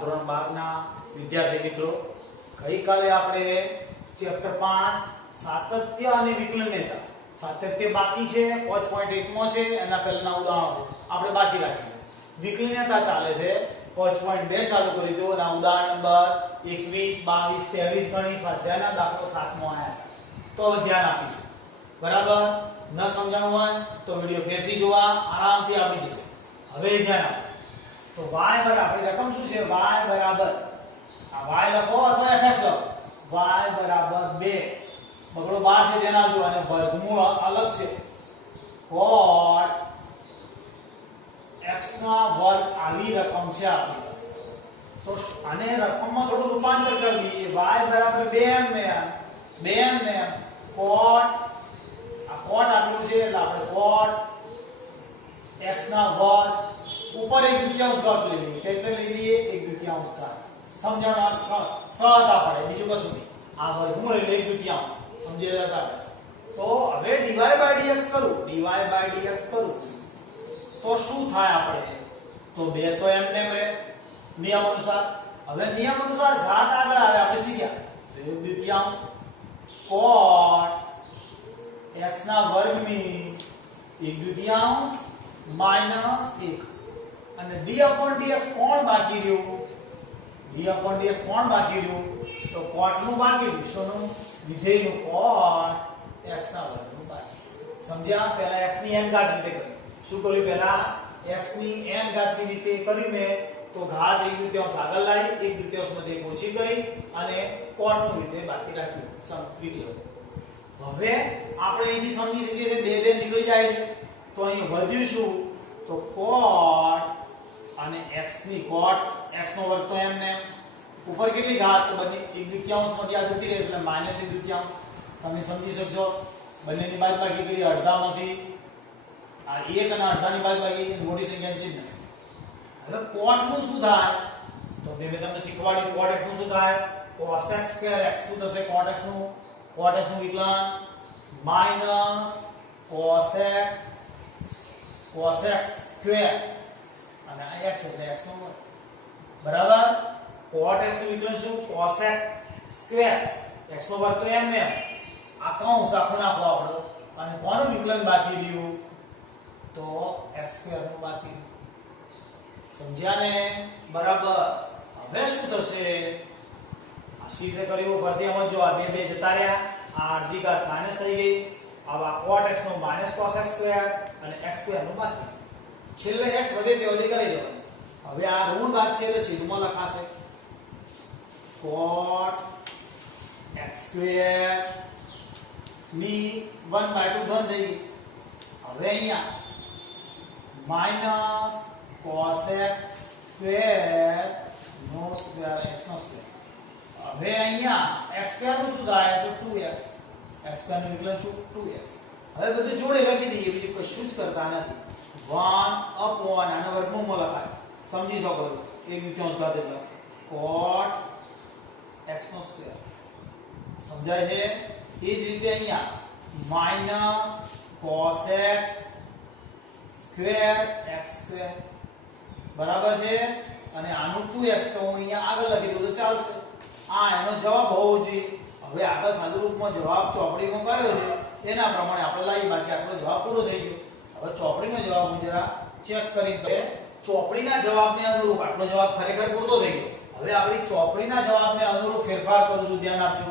ધોરણ 12 ના વિદ્યાર્થી મિત્રો, ગઈકાલે આપણે ચેપ્ટર 5 સાતત્ય અને વિકલનીયતા, સાતત્ય બાકી છે 5.1 માં છે, એના પહેલાના ઉદાહરણો આપણે બાકી રાખીએ. વિકલનીયતા ચાલે છે 5.2 ચાલુ કરી દો અને ઉદાહરણ નંબર 21, 22, 23 ગણી સ્વાધ્યાયના દાખલો 7 માં આયા. તો હવે ધ્યાન આપીશું. બરાબર? ન સમજાણું હોય તો વિડિયો ફેરથી જોવા, આરામથી આવડી જશે. હવે ધ્યાન આપો. તો y બરાબર, આપણી રકમ શું છે? y બરાબર આ y લખો અથવા fx લખો. y બરાબર 2, બગડો 12 છે તેના જો, અને વર્ગમૂળ અલગ છે. cot x ના વર્ગ આવી રકમ છે આપણી પાસે. તો આને રકમમાં થોડું રૂપાંતર કરી દઈએ. y બરાબર 2m ને 2m ને cot, આ cot આપેલું છે એટલે આપણે cot x ના વર્ગ ઉપર 1/2 ઘાત લઈ લઈએ. કેટલે લઈ લઈએ? 1/2 ઘાત. સમજણ સરળતા પડે, બીજું કશું નહીં. આ વર્ગમૂળ એટલે 1/2. સમજેલા સાહેબ? તો હવે dy/dx કરું, dy/dx કરું તો શું થાય આપણે? તો 2 તો એમને રહે નિયમ અનુસાર. હવે નિયમ અનુસાર ઘાત આગળ આવે, આપણે શીખ્યા 1/2 cot x ના વર્ગની 1/2 માઈનસ 1. અને d/dx કોણ બાકી રહ્યું? d/dx કોણ બાકી રહ્યું? તો cot નું બાકી રહ્યું. શોનું? વિધેયનું cot x ના વર્ગનું બાકી. સમજ્યા? પહેલા x ની n ઘાત રીતે કરી. શું કર્યું? પહેલા x ની n ઘાત ની રીતે કરીને તો ઘાત 1/2 આગળ લાવી, 1/2 માંથી 1 ઓછી કરી અને cot નું વિધેય બાકી રાખ્યું. વિકલ્પ. હવે આપણે અહીંથી સમજી શકીએ કે 2 નીકળી જાય છે. તો અહીં વધ્યું શું? તો cot અને x ની cot x નો વર્ગ તો એમને ઉપર કેટલી ઘાત? તો બંને 1/2 માંથી આ જતી રહે એટલે -1/2. તમે સમજી શકશો. બંનેની બાદબાકી કરી અડધામાંથી આ 1 અને અડધાની બાદબાકી મોટી સંખ્યાનું ચિહ્ન. હવે cot નું શું થાય? તો મેં તમને શીખવાડ્યું cot x નું શું થાય? cos x સ્ક્વેર x શું થશે? cot x નું વિકલન માઈનસ cos x સ્ક્વેર અને આ x એટલે x નો વર્ગ. બરાબર? cot x નું વિકલન શું? cos x સ્ક્વેર x નો વર્ગ તો એમને આ કૌંસ આખો નાખો આપણો, અને કોનું વિકલન બાકી રહ્યું? તો x સ્ક્વેર નું બાકી. સમજ્યા ને? બરાબર. હવે શું થશે? આ સીધે કર્યું પરથી સમજો. આ 2 જતા રહ્યા, આ અડધી ઘાત માઈનસ થઈ ગઈ. આવા cot x નો માઈનસ cos x સ્ક્વેર અને x સ્ક્વેર નું બાકી. છેલ્લે x વધે તે વધે કરી દેવાનું. હવે આ ઋણ ઘાત છે એટલે છેદમાં લખાશે cot x સ્ક્વેર ની 1/2 ધન થઈ ગઈ. હવે અહીંયા માઈનસ cos x સ્ક્વેર નો સ્ક્વેર x નો સ્ક્વેર. હવે અહીંયા x સ્ક્વેર નું શું થાય? તો 2x. x સ્ક્વેર નું વિકલન શું? 2x. હવે બધું જોડે લખી દઈએ, બીજું કશું જ કરતા નથી. 1/, આનો વર્ગમૂળમાં લખાય. સમજી શકો છો? 1/2 ઘાત એટલે cot x નો સ્ક્વેર. સમજાય છે? એ જ રીતે અહીંયા minus cos x square x square. બરાબર છે? અને આનું 2x તો હું અહીંયા આગળ લખી દઉં તો ચાલશે. આ એનો જવાબ હોવો જોઈએ. હવે આગળ સાદુરૂપમાં જવાબ ચોપડીમાં કયો છે એના પ્રમાણે આપણે લાવી, બાકી આપણો જવાબ પૂરો થઈ ગયો. હવે ચોપડીનો જવાબ હું જરા ચેક કરી તો ચોપડીના જવાબને અનુરૂપ આપણો જવાબ ખરેખર પૂરો થઈ ગયો. હવે આપણી ચોપડીના જવાબને અનુરૂપ ફેરફાર કરું છું, ધ્યાન આપજો.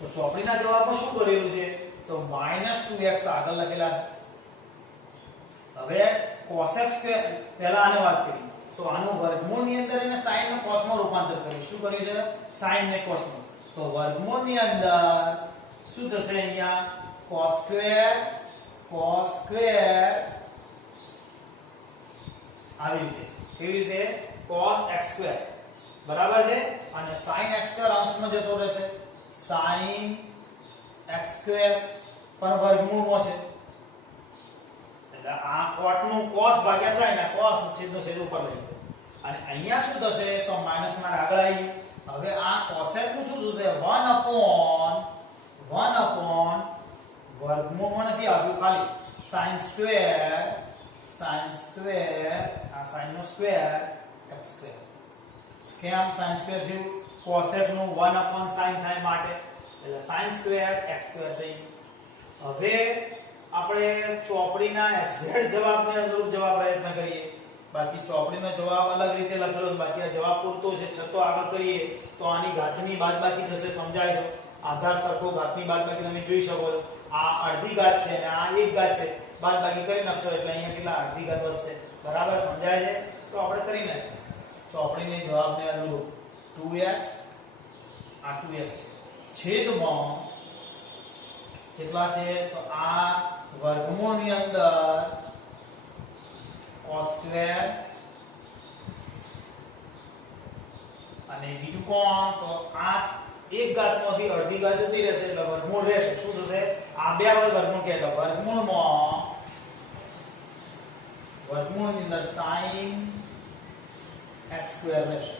તો ચોપડીના જવાબમાં શું કરેલું છે? તો -2x તો આગળ લખેલા. હવે cos x સ્ક્વેર પહેલા આને વાત કરી તો આનું વર્ગમૂળની અંદર એને sin ને cos માં રૂપાંતર કર્યું. શું કર્યું છે? sin ને cos માં. તો વર્ગમૂળની અંદર શું થશે? અહીંયા cos સ્ક્વેર આવી રીતે. કેવી રીતે? cos x square. બરાબર છે? અને sin x સ્ક્વેર અંશમાં જતો રહેશે. sin x સ્ક્વેર પણ વર્ગમૂળમાં છે એટલે આ cot નું cos ભાગ્યા sin, આ cos છેદનો છેદ ઉપર લઈ લો. અને અહીંયા શું થશે? તો માઈનસ માં આગળ આવી. હવે આ cos x નું શું થશે? 1/, વર્ગમૂળમાં નથી આવ્યું, ખાલી sin સ્ક્વેર આ sin નો સ્ક્વેર x સ્ક્વેર. કેમ sin સ્ક્વેર થયું? cosec નું 1/sin થાય માટે એટલે sin સ્ક્વેર x સ્ક્વેર થઈ. હવે આપણે ચોપડીના એક્ઝેક્ટ જવાબને અનુરૂપ જવાબ પ્રયત્ન કરીએ. બાકી ચોપડીનો જવાબ અલગ રીતે લખેલો છે, બાકી આ જવાબ પૂરતો છે, છતો આગળ કરીએ તો આની ઘાતની બાદબાકી થશે. સમજાય છે? આધાર સરખો ઘાતની બાદબાકી તમે જોઈ શકો છો. આ અડધી ઘાત છે અને આ એક ઘાત છે, બાદબાકી કરી નાખશો એટલે અહીંયા કેટલા અડધી ઘાત વધશે. બરાબર સમજાય છે? તો આપણે કરી નાખીએ. ચોપડીને જવાબને અનુરૂપ 2x આ 2x છેદમાં કેટલા છે? તો આ વર્ગમૂળની અંદર cos સ્ક્વેર અને બીજું કોણ? તો આ એક ઘાતમાંથી અડધી ઘાત જતી રહેશે એટલે વર્ગમૂળ રહેશે. શું થશે? આ બે વર્ગમૂળ કે એટલે વર્ગમૂળની અંદર sin x સ્ક્વેર રહેશે.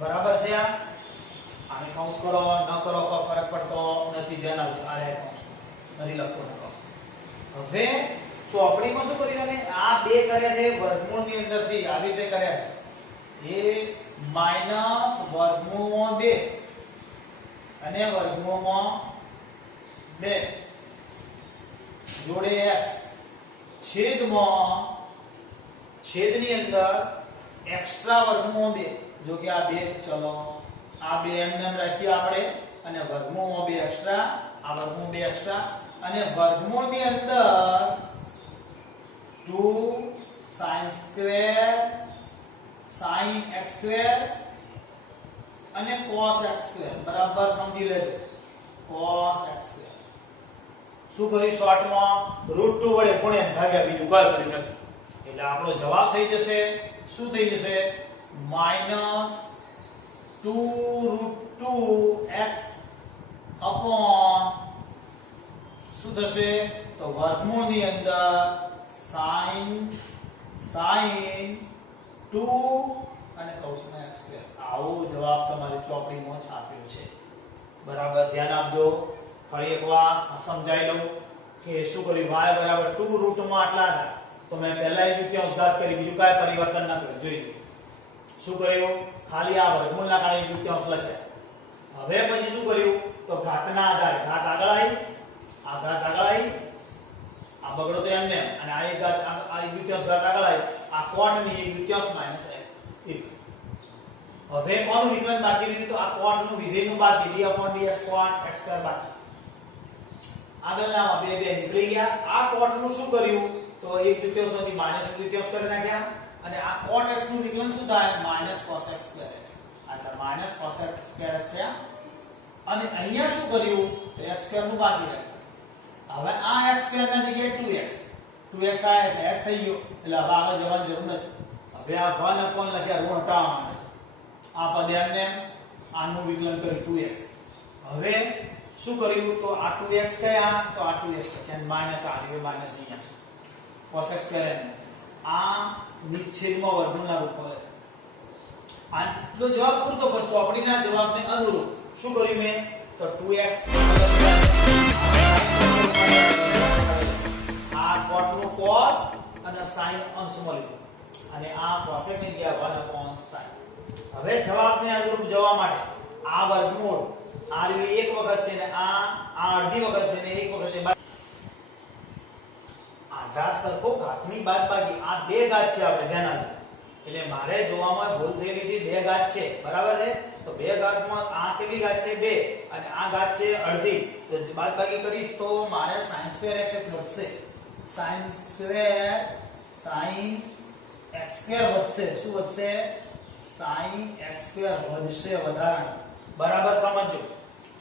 બરાબર છે? આને કૌંસ કરો ન કરો કોઈ ફરક પડતો નથી. ધ્યાન આપજો. આ એક કૌંસ નથી લખતો નકો. હવે ચોપડીમાં શું કરી રહ્યા? આ બે કર્યા છે વર્ગમૂળની અંદરથી આવી રીતે કર્યા છે. એ માઈનસ વર્ગમૂળમાં 2 અને વર્ગમૂળમાં 2 જોડે x છેદમાં છેદની અંદર એક્સ્ટ્રા વર્ગમૂળમાં 2. જો કે આ 2 ચલો આ 2 એમને એમ રાખીએ આપણે અને વર્ગમૂળમાં 2 એક્સ્ટ્રા, આ વર્ગમૂળ 2 એક્સ્ટ્રા અને વર્ગમૂળની અંદર 2 sin square sin x square અને cos x સ્ક્વેર. બરાબર સમજી લેજો. cos x સ્ક્વેર શું કર્યું? શોર્ટમાં √2 વડે ગુણ્યા ભાગ્યા, બીજું કોઈ કરી નથી. એટલે આપણો જવાબ થઈ જશે શું થઈ જશે? -2√2x અપોન શું થશે? તો વર્ગમૂળની અંદર sin 2 અને કૌંસમાં x સ્ક્વેર. આવો જવાબ તમારી ચોપડીમાં છાપ્યો છે. બરાબર ધ્યાન આપજો. ફરી એકવાર સમજાઈ લઉં કે શું કર્યું? y બરાબર 2 √ માં આટલા હતા તો મેં પહેલા એક તૃતીયાંશ ઘાત કરી, બીજું કાંઈ પરિવર્તન ના કર્યું. જોઈજો શું કર્યું? ખાલી આ વર્ગમૂળના કારણે એક તૃતીયાંશ લખ્યા. હવે પછી શું કર્યું? તો ઘાતના આધારે ઘાત આગળ આવી, આ ઘાત આગળ આવી, આ બગડો તો એમને અને આ એક ઘાત આ એક તૃતીયાંશ ઘાત આગળ આવી, આ કોટની એક તૃતીયાંશ માઈનસ 1. હવે કોનું વિકલન બાકી રહ્યું? તો આ કોટનું વિધેયનું બાકી d/dx cot x સ્ક્વેર બાકી. આગળના બે નીકળી ગયા. આ કોટનું શું કર્યું? તો એક તૃતીયાંશમાંથી માઈનસ એક તૃતીયાંશ કરી નાખ્યા અને આ cot x નું વિકલન શું થાય? -cos x square x. એટલે -cos x સ્ક્વેર x થયા. અને અહીંયા શું કર્યું? તો x સ્ક્વેર નું બાકી રાખ્યું. હવે આ x સ્ક્વેર ના જગ્યાએ 2x આ એટલે x થઈ ગયો. એટલે હવે આગળ જવાની જરૂર નથી. હવે આ 1 અપોન લખ્યા ઋણ હટાવવા માટે. આ પદ એમને આનું વિકલન કર્યું 2x. હવે શું કર્યું? તો આ 2x કયા? તો આ 2x લખ્યા માઈનસ આ રહ્યું માઈનસ અહીંયા છે cos x સ્ક્વેર આ નિચ્છેદમાં વર્ગમૂળના રૂપમાં લખ્યા. આટલો જવાબ પૂરતો. પણ ચોપડીના જવાબને અનુરૂપ શું કર્યું મેં? તો 2x આ કોટનું cos અને sin અંશમાં લીધું અને આ cosec ની જગ્યાએ 1/sin. હવે જવાબને અનુરૂપ જવા માટે આ વર્ગમૂળ આ રહ્યું એક વખત છે ને આ અડધી વખત છે ને એક વખત છે. આધાર સરખો ઘાતની બાદબાકી આ બે ઘાત છે. આપણે ધ્યાન આપજો. એટલે મારે જોવામાં ભૂલ થયેલી છે. બે ઘાત છે. બરાબર છે? તો બે ઘાતમાં આ કેટલી ઘાત છે? 2 અને આ ઘાત છે અડધી. તો બાદબાકી કરીશ તો મારે sin સ્ક્વેર x વધશે. sin square sin x square વધશે. શું વધશે? sin x સ્ક્વેર વધશે વધારાનું. બરાબર સમજો.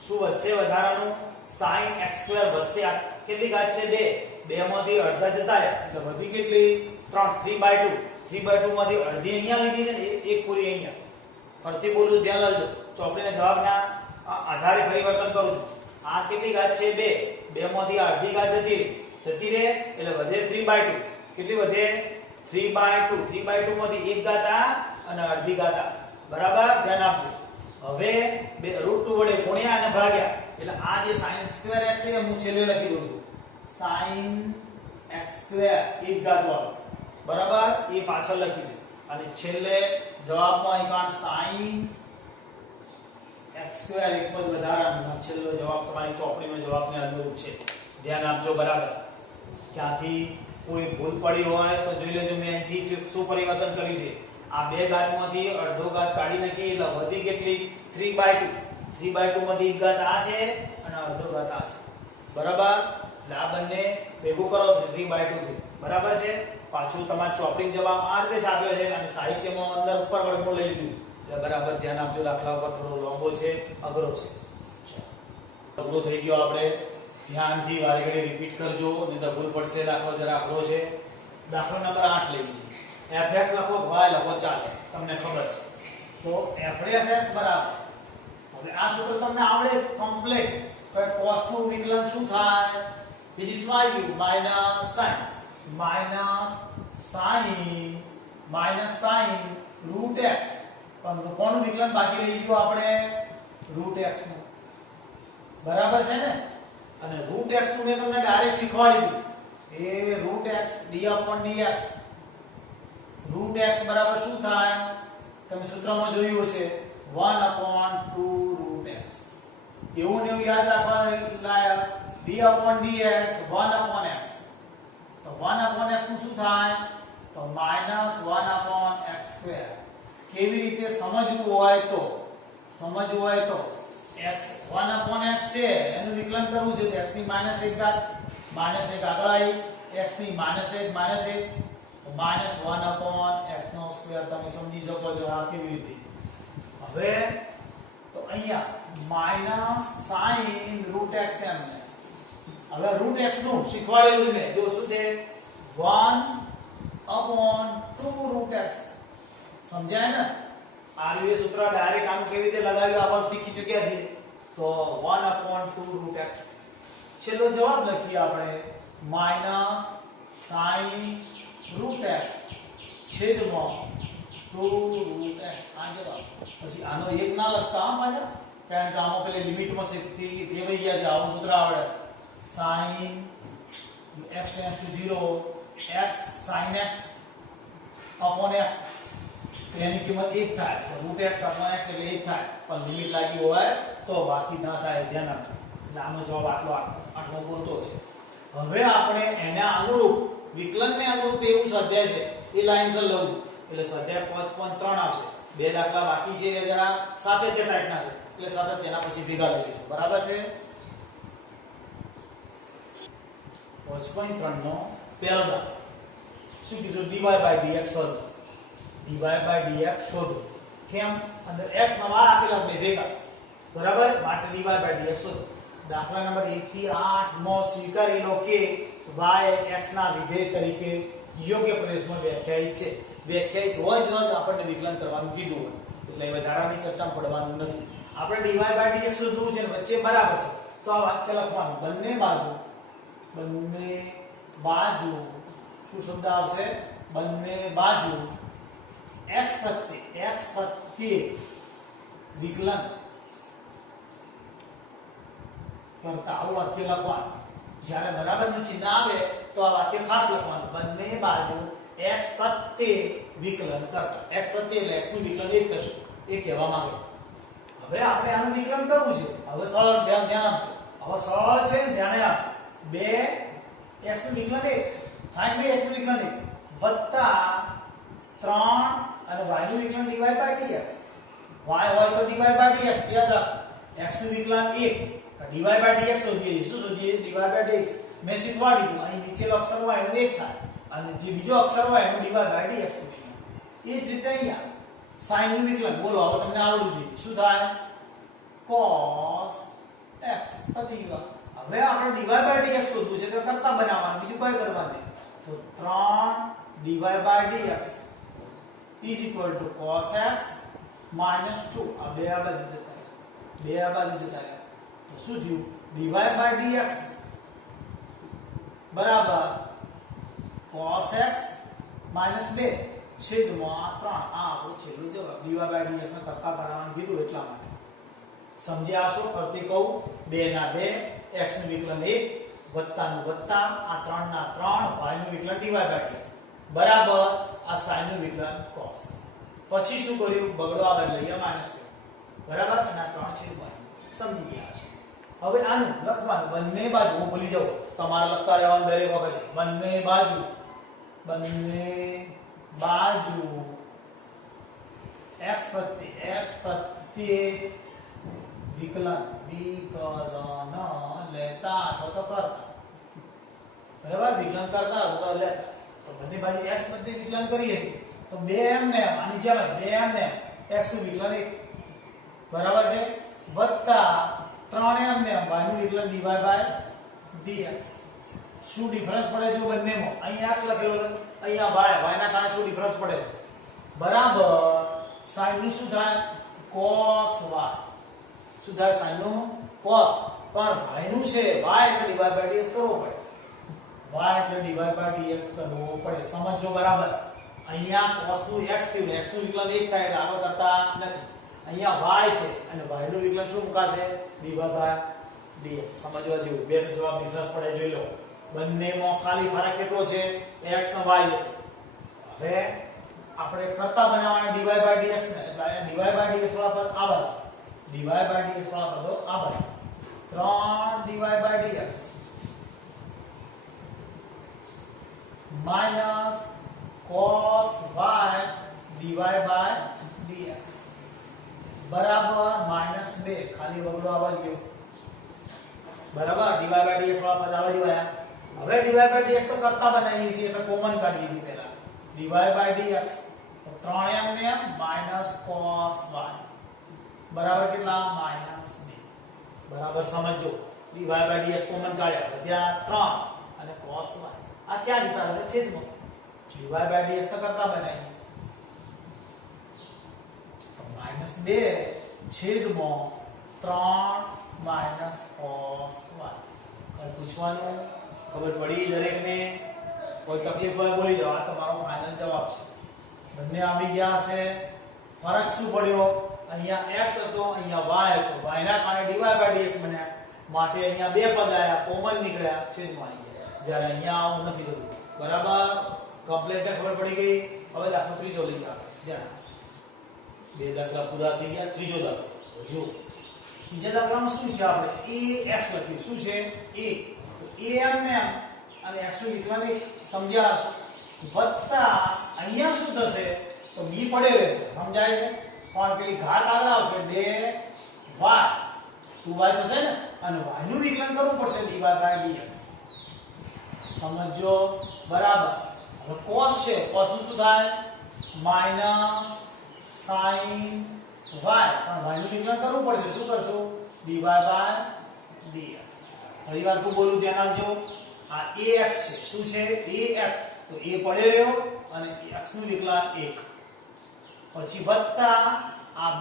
શું વધશે વધારાનું? sin x સ્ક્વેર વધશે. આ કેટલી ઘાત છે? 2 માંથી અડધા જતા રહ્યા એટલે વધી કેટલી? 3 3/2. 3/2 માંથી અડધી અહીંયા લીધી છે ને એક પૂરી અહીંયા. ફરતી બોલું ધ્યાન રાખજો. ચોપડીના જવાબના આધારે પરિવર્તન કરું છું. આ કેટલી ઘાત છે? 2 માંથી અડધી ઘાત જતી રહે એટલે વધે 3/2. કેટલી વધે? 3/2. 3/2 માંથી એક ઘાત આ અને અડધી ઘાત આ. બરાબર ધ્યાન આપજો. હવે √2 વડે ગુણ્યા અને ભાગ્યા એટલે આ જે sin સ્ક્વેર x છે હું છેલ્લે લખી દઉં છું. sin x સ્ક્વેર એક ઘાત વાળો. બરાબર? એ પાછળ લખી દઉં અને છેલ્લે જવાબમાં અહીં કારણ sin x² એક પદ વધારાનો છેલ્લો જવાબ તમારી ચોપડીમાં જવાબને અનુરૂપ છે. ધ્યાન આપજો બરાબર. ક્યાંથી કોઈ ભૂલ પડી હોય તો જોઈ લેજો. મેં અહીંથી શું પરિવર્તન કર્યું છે? આ 2 ઘાતમાંથી અડધો ઘાત કાઢી નાખી એટલે વધી કેટલી? 3/2. 3/2 માંથી એક ઘાત આ છે અને અડધો ઘાત આ છે. બરાબર? એટલે આ બંને ભેગું કરો તો 3/2 થયું. બરાબર છે? પાછું તમારા ચોપડીમાં જવાબ આ રીતે આપ્યો છે અને સાહિત્યમાં અંદર ઉપર વર્ગમૂળ લઈ લીધું. એટલે બરાબર ધ્યાન આપજો. દાખલા ઉપર થોડો લાંબો છે, અઘરો છે. અઘરો થઈ ગયો. આપણે ધ્યાનથી વારે ઘડી રિપીટ કરજો, નહીં તો ભૂલ પડશે. દાખલો જરા અઘરો છે. દાખલો નંબર 8 લઈએ છીએ. fx લખો, y લખો, ચાલે, તમને ખબર છે. તો f' બરાબર, હવે આ સૂત્ર તમને આવડે કમ્પ્લીટ. તો cos નું વિકલન શું થાય? એ જ સ્માઈલ માઈનસ sin √x. પણ કોનું વિકલન બાકી રહી ગયું? આપણે √x નું. બરાબર છે ને? અને √x નું મેં તમને ડાયરેક્ટ શીખવાડી દીધું. એ √x d/dx. √x બરાબર શું થાય? તમે સૂત્રમાં જોયું હશે 1/2 √x. એવું ને એવું યાદ રાખવા લાયક. d/dx 1/x. તો 1/x નું શું થાય? તો -1/x². કેવી રીતે સમજવું હોય તો x 1/x છે એનું વિકલન કરવું છે. x ની -1 ઘાત, -1 આગળ આવી, x ની -1 તો -1/x². તમે સમજી શકો છો આ કેવી રીતે. હવે તો અહીંયા -sin √x એમ. હવે √x નું શીખવાડેલું છે મેં. જો શું છે? 1/2 √x. સમજાય ને? આરવીએ સૂત્ર ડાયરેક્ટ આનું કેવી રીતે લગાવ્યું આપણે શીખી ચૂક્યા છીએ. તો 1/2 √x. છેલ્લો જવાબ લખીએ આપણે -sin √x છેદમાં 2 √x. આ જવાબ. પછી આનો એક ના લખતા પાછા, કારણ કે આમાં પેલી લિમિટમાં શક્તિ દેવાઈ ગયા છે. આવું સૂત્ર આવડે. sin x → 0 x sin x upon x. એની કિંમત 1 થાય તો √x upon x એટલે 1 થાય. પણ લિમિટ લાગી હોય તો બાકી ના થાય. ધ્યાન આપજો. એટલે આનો જવાબ આટલો પૂરતો છે. હવે આપણે એના અનુરૂપ વિકલનને અનુરૂપ એવું સ્વાધ્યાય છે એ લાઈનસર લઉં. એટલે સ્વાધ્યાય 5.3 આવશે. 2 દાખલા બાકી છે એ જરા સાતત્ય ટાઈપના છે. એટલે સતત તેના પછી ભેગા લઈ લઈશું. બરાબર છે? 5.3 નો પહેલો દાખલો શું કીધું? dy/dx શોધો. dy/dx શોધો. કેમ? અંદર x ના વાર આપેલા બે ભેગા. બરાબર? માટે dy/dx શોધો. દાખલા નંબર 1 થી 8 માં સ્વીકારી લો કે y x ના વિધેય તરીકે યોગ્ય પ્રદેશમાં વ્યાખ્યાયિત છે. વ્યાખ્યાયિત હોય જ આપણને વિકલન કરવાનું કીધું હોય એટલે એ વધારાની ચર્ચામાં પડવાનું નથી. આપણે dy/dx શોધવું છે ને વચ્ચે બરાબર છે તો આ વાક્ય લખવાનું. બંને બાજુ શું શબ્દ આવશે? બંને બાજુ x પ્રત્યે વિકલન કરતા આવું વાક્ય લખવાનું. જ્યારે બરાબરનું ચિહ્ન આવે તો આ વાક્ય ખાસ લખવાનું. બંને બાજુ x પ્રત્યે વિકલન કરતા. x પ્રત્યે એટલે x નું વિકલન એક થશે. એ કહેવા માંગે. હવે આપણે આનું વિકલન કરવું છે. હવે સરળ ધ્યાન આપજો. હવે સરળ છે, ધ્યાન આપજો. 2 x નું વિકલન 1 થાય. 2 x નું વિકલન 1 વત્તા 3 અને y નું વિકલન dy/dx. y હોય તો dy/dx યાદ રાખો. x નું વિકલન 1 dy/dx શોધીએ. શું શોધીએ? dy/dx. મેં શીખવાડી દીધું. અહીં નીચેનો અક્ષર હોય એનું 1 થાય અને જે બીજો અક્ષર હોય એનું dy/dx શોધીએ. એ જ રીતે અહીંયા sin નું વિકલન. બોલો હવે તમને આવડવું જોઈએ. શું થાય? cos x પતી ગયું. હવે આપણે dy/dx શોધવું છે તો કરતા બનાવવાનું, બીજું કોઈ કરવાનું નહીં. તો 3 dy/dx = cos x - 2. આ બે આ બાજુ જતા રહ્યા. તો શું થયું? dy/dx બરાબર cos x - 2 છેદમાં 3. આ આપણો છેલ્લો જવાબ. dy/dx ને કરતા બનાવવાનું કીધું એટલા માટે. સમજ્યા છો? ફરીથી કહું. 2 ના 2 x નું વિકલન 1 વત્તા નું વત્તા આ 3 ના 3 y નું વિકલન dy/dx. બરાબર આ sin નું વિકલન cos. પછી શું કર્યું બગડો આ બાજુ લઈએ -2 બરાબર અને આ 3 છેદ બાજુ સમજી ગયા છે. હવે આનું લખવાનું બંને બાજુ હું ભૂલી જાઉં તમારે લખતા રહેવાનું દરેક વખતે બંને બાજુ x પ્રત્યે વિકલન લેતા અથવા તો કરતા બરાબર વિકલન કરતા અથવા લેતા તો બંને બાજુ x પ્રત્યે વિકલન કરીએ તો 2m ને આની જેમ 2m ને x નું વિકલન 1 બરાબર છે વત્તા 3m ને y નું વિકલન dy/dx. શું ડિફરન્સ પડે જો બંનેમાં અહીંયા x લખેલો છે અહીંયા y ના કારણે શું ડિફરન્સ પડે બરાબર sin નું શું થાય cos y શું થાય sin નું cos પણ y નું છે y એટલે dy/dx કરવો પડે y એટલે dy/dx કરવો પડે સમજો બરાબર અહીંયા cos નું x થયું x નું વિકલન 1 થાય એટલે આગળ કરતા નથી અહીંયા y છે અને y નું વિકલન શું મુકાશે dy/dx સમજવા જેવું બે નો જવાબ ડિફરન્સ પડે જોઈ લો બંનેમાં ખાલી ફરક કેટલો છે x અને y હવે આપણે કરતા બનાવવાના dy/dx ને એટલે અહીંયા dy/dx વાળા પદ આવા dy/dx વાળા પદો આવા 3 dy/dx minus cos y dy/dx બરાબર -2 ખાલી બગડો આવા ગયો બરાબર dy/dx વાળા પદ આવા જોયા હવે dy/dx તો કરતા બનાવીએ છીએ એટલે કોમન કાઢીએ છીએ પહેલા dy/dx તો 3m ને minus cos y બરાબર કેટલા -2 બરાબર સમજો dy/dx કોમન કાઢ્યા વધ્યા 3 અને cos y આ ક્યાં જતા રહે છેદમાં dy/dx તો કરતા બનાવીએ તો -2 છેદમાં 3 cos y કઈ પૂછવાનું ખબર પડી દરેકને કોઈ તકલીફ હોય બોલી જાવ આ તમારો ફાઇનલ જવાબ છે બંને આવડી ગયા છે ફરક શું પડ્યો અહીંયા x હતો અહીંયા y હતો y ના કારણે dy/dx બન્યા માટે અહીંયા બે પદ આયા કોમન નીકળ્યા છેદમાં આવી ગયા જ્યારે અહીંયા આવું નથી થતું બરાબર કમ્પ્લીટ ખબર પડી ગઈ હવે દાખલો ત્રીજો લઈ આવે ધ્યાન બે દાખલા પૂરા થઈ ગયા ત્રીજો દાખલો જો બીજા દાખલામાં શું છે આપણે ax લખ્યું શું છે a am ને અને x નું વિકલન સમજ્યા હશો વત્તા અહીંયા શું થશે તો b પડે રહેશે સમજાય છે પણ પેલી ઘાત આગળ આવશે 2y થશે ને અને y નું વિકલન કરવું પડશે dy/dx સમજો બરાબર હવે cos છે cos નું શું થાય sin y પણ y નું વિકલન કરવું પડશે શું કરશું dy/dx ફરીવાર કો બોલું ધ્યાન આપજો આ ax છે શું છે ax તો a પડે રહ્યો અને x નું વિકલન 1 પછી વત્તા આ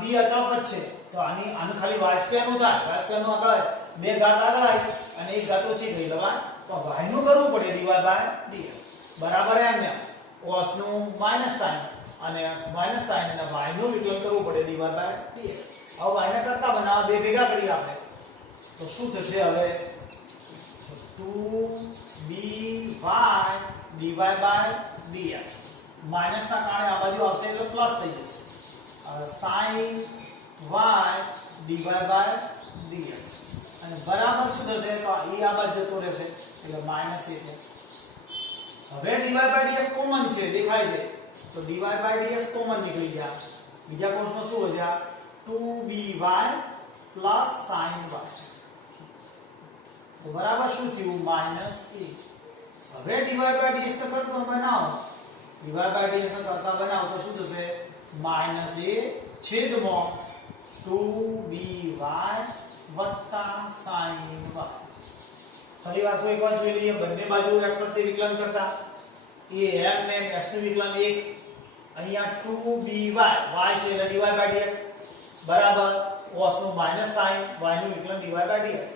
b અચળ છે તો આનું ખાલી y² નું થાય y² નું આગળ બે ઘાત આગળ આવી અને એક ઘાત ઓછી ગઈ લવા તો y નું કરવું પડે dy/dx બરાબર એમ ને cos નું sin અને sin અને y નું વિકલન કરવું પડે dy/dx હવે y ને કરતા બનાવવા બે ભેગા કરી આપણે તો શું થશે હવે 2by dy/dx માઈનસ ના કારણે આ બાજુ આવશે એટલે પ્લસ થઈ જશે sin y dy/dx અને બરાબર શું થશે તો આ બાજુ જતો રહેશે એટલે -1 હવે dy/dx કોમન છે દેખાય છે તો dy/dx કોમન નીકળી ગયા બીજા કોર્સમાં શું વધ્યા 2by sin y તો બરાબર શું થયું -1 હવે dy/dx તો કરતા બનાવો dy/dx કરતા બનાવો તો શું થશે -a છેદમાં 2by sin y ફરીવાર કોઈ વાર જોઈ લઈએ બંને બાજુ x પ્રત્યે વિકલન કરતા a m ને x નું વિકલન 1 અહીંયા 2by y છે એટલે dy/dx બરાબર cos નું sin y નું વિકલન dy/dx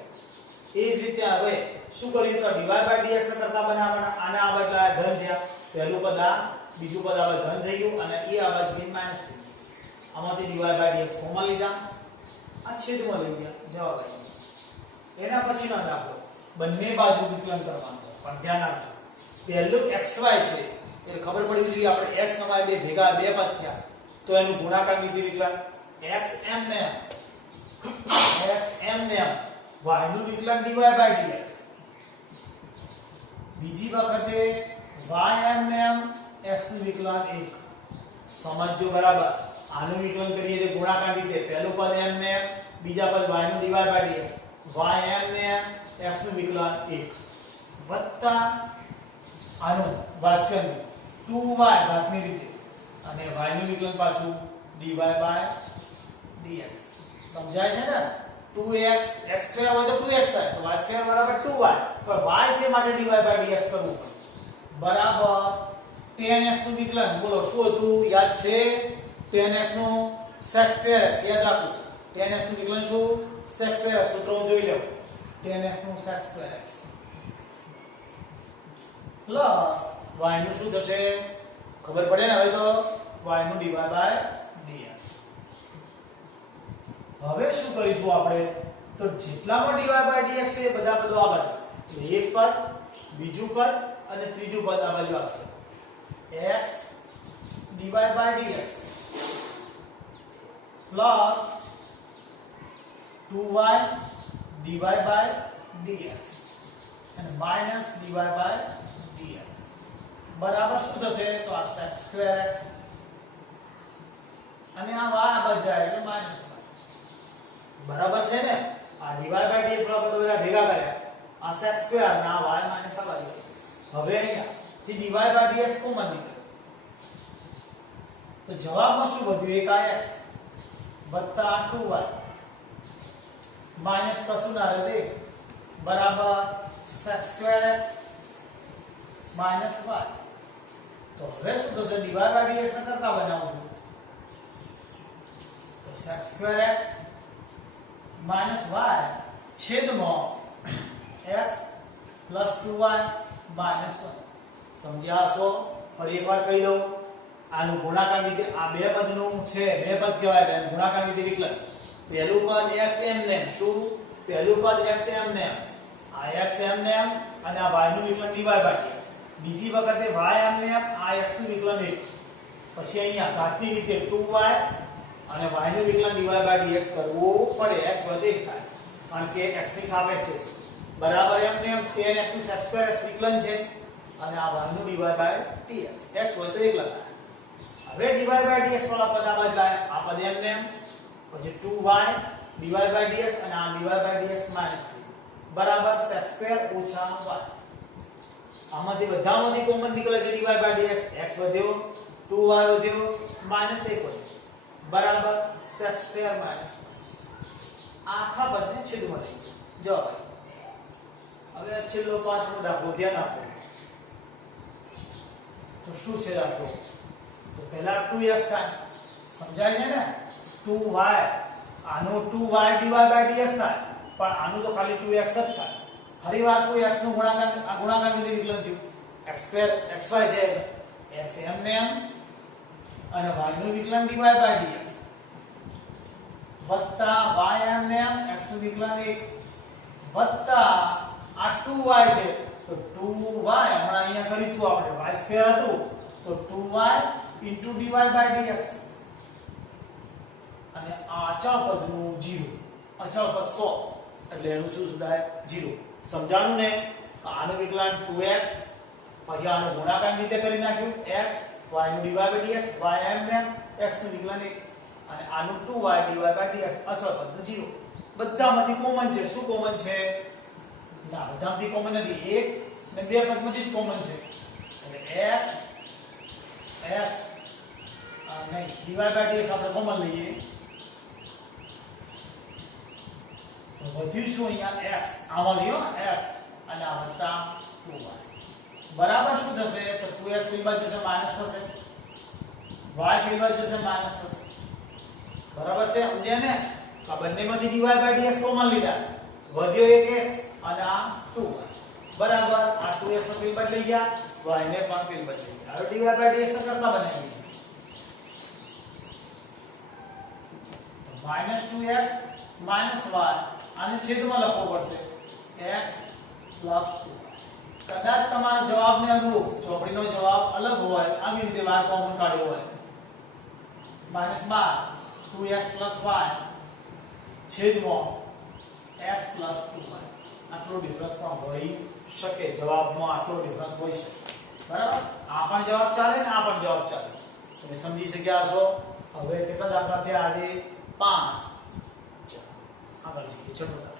એ જ રીતે હવે શું કર્યું તો dy/dx કરતા બનાવવાના આને આ બદલા ધન થયા પહેલું પદ આ બીજું પદ હવે ધન થઈ ગયું અને એ આ બાજુ થઈ માઈનસ થઈ ગયું આમાંથી dy/dx કોમન લીધા આ છેદમાં લઈ ગયા જવાબ આવી એના પછીનો દાખલો બંને બાજુ વિકલન કરવાનું પણ ધ્યાન આપજો પહેલું xy છે એટલે ખબર પડવી જોઈએ આપણે x ને y બે ભેગા બે પદ થયા તો એનું ગુણાકાર વિધિ વિકલન x m ને y નું વિકલન dy by dx. બીજી વખતે y m ને x નું વિકલન 1 સમજો બરાબર. આનું વિકલન કરીએ તો ગુણાકાર રીતે પહેલું પદ m ને બીજા પદ y નું dy by dx y m ને x નું વિકલન 1 વત્તા આનું ભાસ્કર 2y ઘાતની રીતે અને y નું વિકલન પાછું dy by dx. સમજાય છે ને 2x x2 હોય તો 2x થાય તો y2 બરાબર 2y પણ y છે માટે dy by dx કરવું બરાબર tan x નું વિકલન બોલો શું હતું યાદ છે tan x નું sec2x યાદ રાખો tan x નું વિકલન શું sec2x સૂત્ર જોઈ લો tan x નું sec2x પ્લસ y નું શું થશે ખબર પડે ને હવે તો y નું dy by dx. હવે શું કરીશું આપણે તો જેટલામાં dy by dx છે બધા પદો આ બાજુ એટલે એક પદ બીજું પદ અને ત્રીજું પદ આ બાજુ આવશે x dy by dx plus 2y dy by dx અને માઈનસ dy by dx બરાબર શું થશે તો આ sec2x અને આ y બચ જાય એટલે માઈનસ બરાબર છે ને આ dy by dx વાળા પદો બધા ભેગા કર્યા આ sec2 અને આ y માઈનસ આ બાજુ હવે અહીંયા થી dy by dx કોમન નીકળે તો જવાબમાં શું વધ્યું એક આ x વત્તા 2y માઈનસ કશું ના રહે બરાબર sec2x માઈનસ y તો હવે શું થશે dy by dx ને કરતા બનાવું તો sec2x minus y છેદમાં x plus 2y minus 1 સમજ્યા છો ફરી એકવાર કહી દઉં આનું ગુણાકાર વિધિ આ બે પદનું છે બે પદ કહેવાય એટલે ગુણાકાર વિધિ વિકલન પહેલું પદ x m ને શું પહેલું પદ x m ને આ x m ને અને આ y નું વિકલન dy by dx બીજી વખતે y m ને આ x નું વિકલન 1 પછી અહીંયા ઘાતની રીતે 2y અને y નું વિકલન dy by dx કરવું પડે x વધે થાય કારણ કે x ની સાપેક્ષે છે બરાબર એમ ને tan x નું sec2x વિકલન છે અને આ y નું dy by dx x હોય તો 1 લખાય હવે dy by dx વાળા પદ આ બાજુ લાય આ પદ એમ ને પછી 2y dy by dx અને આ dy by dx - બરાબર sec2 ઓછા y આમાંથી બધામાંથી કોમન નીકળે છે dy by dx x વધ્યો 2y વધ્યો -1 વધ્યો બરાબર sec2 - આખા પદને છેદમાં લઈ જો હવે છેલ્લો પાંચમો દાખલો ધ્યાન આપો તો શું છે દાખલો તો પહેલા 2x થાય સમજાય છે ને 2y આનો 2y dy by dx થાય પણ આનું તો ખાલી 2x જ થાય ફરીવાર કોઈ x નું ગુણાકાર વિધિ વિકલન થયું x2 xy છે x m ને m અને y નું વિકલન dy by dx વત્તા y m ને m x નું વિકલન 1 વત્તા આ 2y છે તો 2y હમણાં અહીંયા કર્યું હતું આપણે y2 હતું તો 2y dy by dx અને આ અચળ પદનું 0 અચળ પદ 100 એટલે એનું શું સુધાય 0 સમજાણું ને આનું વિકલન 2x પછી આનો ગુણાકાર રીતે કરી નાખ્યું x y નું dy by dx y m ને x નું વિકલન 1 અને આનું 2y dy by dx અચળ પદનું 0 બધામાંથી કોમન છે શું કોમન છે ના બધામાંથી કોમન નથી એક ને બે પદમાંથી જ કોમન છે એટલે x નહીં dy by dx આપણે કોમન લઈએ તો વધ્યું શું અહીંયા x આમાં લ્યો x અને આ વત્તા 2y બરાબર શું થશે તો 2x પેલી બાજુ જશે માઈનસ થશે y પેલી બાજુ જશે માઈનસ થશે બરાબર છે સમજ્યા ને આ બંનેમાંથી dy by dx કોમન લીધા વધ્યો એક x અને આ 2y બરાબર આ 2x પેલી બાજુ લઈ ગયા y ને પણ પેલી બાજુ લઈ ગયા હવે dy by dx ને કરતા બનાવી તો -2x - y આને છેદમાં લખવો પડશે x + 2y કદાચ તમારા જવાબને અનુરૂપ ચોપડીનો જવાબ અલગ હોય, આવી રીતે y કોમન કાઢ્યો હોય -12 2x y છેદમાં x 2y, આટલો ડિફરન્સ પણ હોઈ શકે, જવાબમાં આટલો ડિફરન્સ હોઈ શકે. બરાબર? આ પણ જવાબ ચાલે ને આ પણ જવાબ ચાલે. તમે સમજી શક્યા છો? હવે કેટલા દાખલા થયા આજે? 5. ચાલો આગળ જઈએ. ચલો.